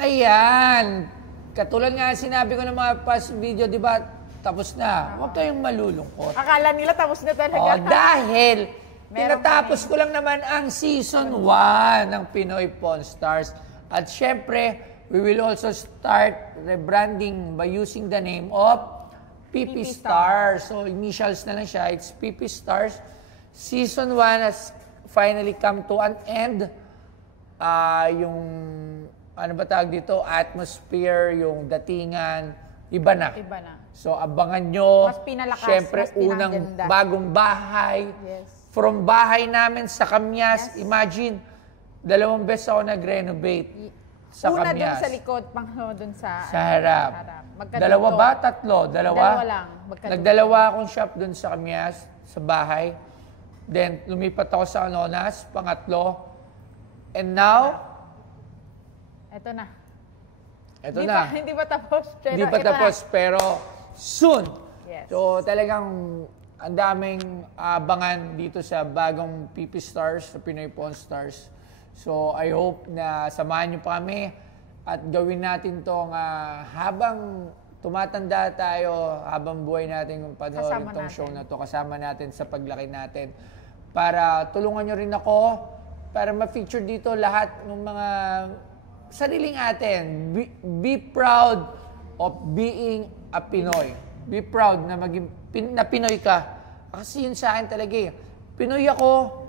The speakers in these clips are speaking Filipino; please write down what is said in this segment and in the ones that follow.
Ayan. Katulad nga sinabi ko ng mga past video, di ba? Tapos na. Huwag kayong malulungkot. Akala nila tapos na talaga. Oh, dahil tinatapos ko lang naman ang Season 1 ng Pinoy Pawn Stars. At syempre, we will also start rebranding by using the name of PP Stars. So, initials na lang siya. It's PP Stars. Season 1 has finally come to an end. Yung, ano ba tawag dito? Atmosphere, yung datingan, iba na. Iba na. So, abangan nyo. Mas pinalakas, syempre, mas unang pinaganda. bagong bahay. Yes. From bahay namin sa Kamyas, Yes. Imagine, 2 beses ako nag-renovate sa Una Kamyas. dun sa likod, pangalawa dun sa harap. Magkadito. 2 ba? 3? 2? Dalawa lang. Magkadito. Nagdalawa akong shop dun sa Kamyas, sa bahay. Then, lumipat ako sa Anonas, pangatlo. And now, Eto na. eto na. Hindi pa tapos. Pero Hindi pa ito tapos, na. pero soon. Yes. So, talagang ang daming abangan dito sa bagong PP Stars, sa Pinoy Pawn Stars. So, I hope na samahan niyo pa kami at gawin natin tong habang tumatanda tayo, habang buhay natin kung panoorin itong show na to, kasama natin sa paglaki natin. Para tulungan nyo rin ako, para ma-feature dito lahat ng mga sariling atin. Be proud of being a Pinoy. Be proud na maging na Pinoy ka. Kasi yun sa akin talaga eh. Pinoy ako,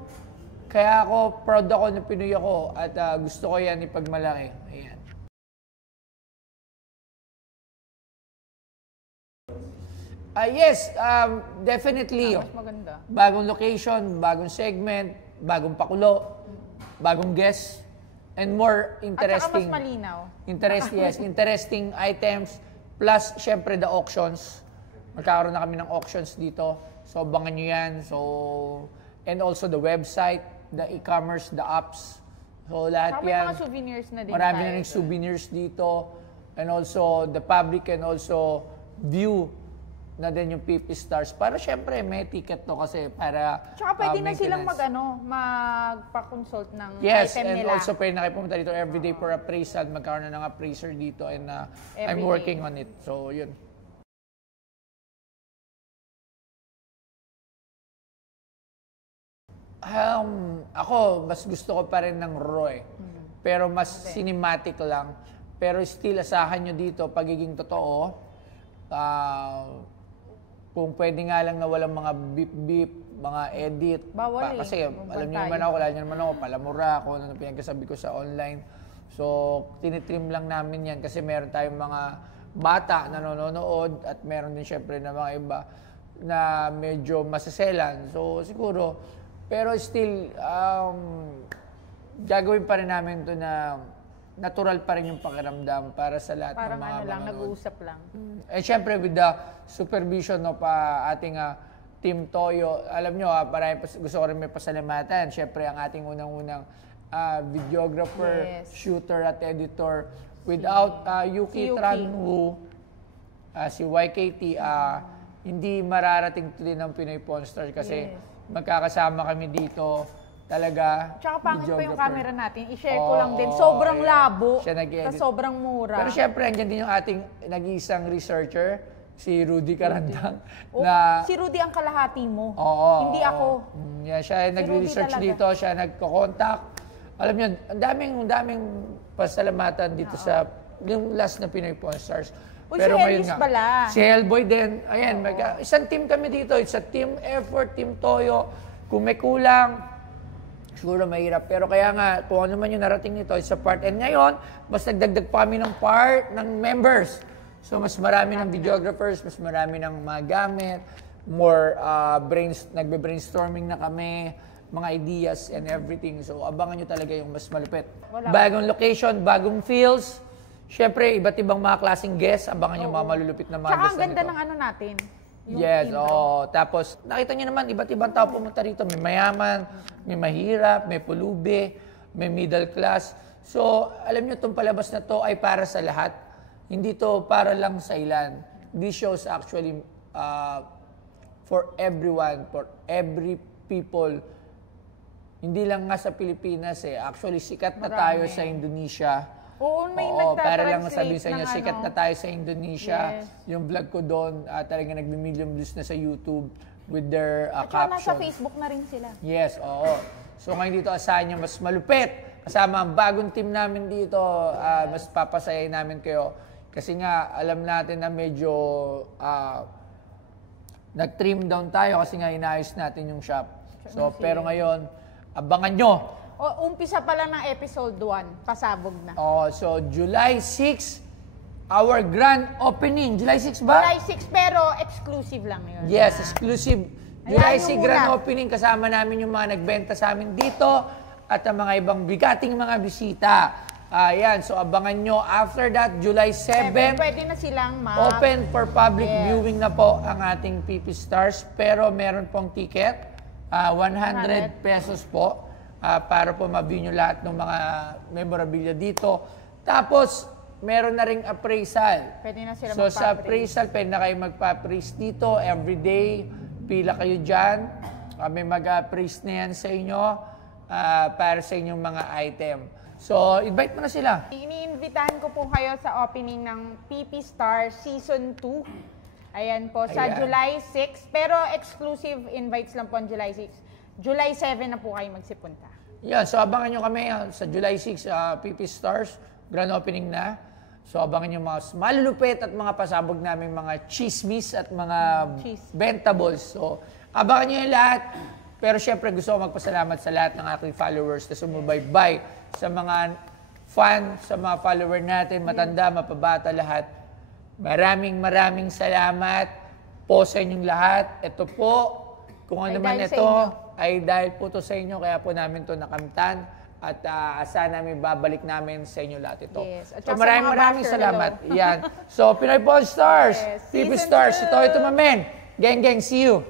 kaya ako, proud ako na Pinoy ako at gusto ko yan ipagmalaki. Ayan. Yes, definitely. Mas maganda. Bagong location, bagong segment, bagong pakulo, bagong guest, and more interesting. At saka mas malinaw. Interesting items. Plus, syempre, the auctions. Magkakaroon na kami ng auctions dito. So, abangan nyo yan. So, and also the website, the e-commerce, the apps. So, lahat Saka yan. may mga souvenirs na din. Marami na rin souvenirs dito. And also, the public can also view na din yung PP Stars. Para syempre, may ticket to kasi para Tsaka pwede na silang maintenance. magpa-consult ng Yes, item and nila. also pwede na kayo pumunta dito everyday for appraisal. Magkaroon na ng appraiser dito and I'm Everyday. working on it. So, yun. Ako, mas gusto ko pa rin ng Roy. Pero mas cinematic lang. Pero still, asahan nyo dito, pagiging totoo, kung pwede nga lang na walang mga beep-beep, mga edit. Bawal Kasi alam niyo naman ako, lalo niyo naman ako, palamura ako, ano pinagkasabi ko sa online. So, tinitrim lang namin yan kasi meron tayong mga bata na nanonood at meron din syempre na mga iba na medyo masaselan. So, siguro, pero still, gagawin pa rin namin to na natural pa rin yung pakiramdam para sa lahat Parang ng mga ano lang, manonood. nag-uusap lang. And syempre with the supervision of ating Team Toyo, alam nyo, gusto ko rin may pasalamatan. Syempre ang ating unang-unang videographer, Yes. shooter at editor. Without Yuki Yuki. Tranwu, si YKT, hindi mararating to din ng Pinoy Pawn Stars kasi magkakasama kami dito. Talaga, Tsaka pangit pa yung videographer. camera natin. I-share ko lang din. Sobrang labo. Siya nag-edit. Tas sobrang mura. Pero syempre, andyan din yung ating nag-iisang researcher, si Rudy Carandang. Oh, Na, si Rudy ang kalahati mo. oo, Hindi ako. Yeah, siya nag-research talaga. dito, siya nagko-contact. Alam niyo, ang daming pasalamatan dito sa yung last na Pinoy Pawn Stars. Uy, si Elvis pala. Si Hellboy din. Ayan, isang team kami dito. It's a team effort, team Toyo. Kung may kulang, siguro mahirap. Pero kaya nga, kung ano man yung narating nito, it's a part. And ngayon, mas nagdagdag pa kami ng part ng members. So, mas marami ng videographers, mas marami ng mga gamit, more nagbe-brainstorming na kami, mga ideas and everything. So, abangan nyo talaga yung mas malupit. Bagong location, bagong feels. Syempre, iba't ibang mga klaseng guests. Abangan nyo mga malulupit na mga Tsaka guests ang na ganda nito. ng ano natin. Yung Yes, intro. Tapos, nakita nyo naman, iba't ibang tao pumunta rito. May mayaman, may mahirap, may pulubi, may middle class. So, alam nyo, itong palabas na to ay para sa lahat. Hindi to para lang sa ilan. This shows actually for everyone, for every people. Hindi lang nga sa Pilipinas eh. Actually, sikat na tayo sa Indonesia. Oo, may para lang nagtatranslate sabihin sa inyo, ng sikat ano. na tayo sa Indonesia. Yes. Yung vlog ko doon, talaga nagmi-million views na sa YouTube with their At saka nasa caption. Facebook na rin sila. Yes, oo. So ngayon dito, asahan nyo, mas malupit. Kasama ang bagong team namin dito, mas papasayay namin kayo. Kasi nga, alam natin na medyo nag-trim down tayo kasi nga inayos natin yung shop. So, pero ngayon, abangan nyo. O, umpisa pa lang ng episode 1, pasabog na. So, July 6, our grand opening. July 6 ba? July 6, pero exclusive lang yun. Yes, exclusive. July 6 Ayan, yung grand muna. opening. Kasama namin yung mga nagbenta sa amin dito at ang mga ibang bigating mga bisita. Ayan, so abangan nyo. After that, July 7, Pwede na silang open for public Yes. viewing na po ang ating PP Stars. Pero meron pong ticket, 100 pesos po, para po ma-view nyo lahat ng mga memorabilia dito. Tapos, meron na ring appraisal. Pwede na sila So sa magpa-appraise. appraisal, pwede na kayo magpa-appraise dito. Everyday, pila kayo dyan. May mag-appraise na yan sa inyo para sa inyong mga item. So, invite mo na sila. Iniimbitahan ko po kayo sa opening ng PP Star Season 2. Ayan po, sa Ayan. July 6. Pero exclusive invites lang po on July 6. July 7 na po kayo magsipunta. Yeah, so abangan nyo kami sa July 6, PP Stars. Grand opening na. So abangan nyo mga malulupit at mga pasabog namin mga chismis at mga Cheese. bentables. So abangan nyo yung lahat. Pero syempre gusto ko magpasalamat sa lahat ng aking followers na sumubaybay, sa mga fan, sa mga follower natin, matanda, mapabata, lahat. Maraming salamat po sa inyong lahat. Ito po, kung ano Ay man dahil sa ito, inyo. ay dahil po to sa inyo, kaya po namin to nakamtan. At asahan namin babalik namin sa inyo lahat ito. Yes. At So saka sa maraming mga basher, salamat. hello. Yan. So Pinoy Pawn Stars, Yes. PP Season Stars, 2. ito mamen. Geng, see you.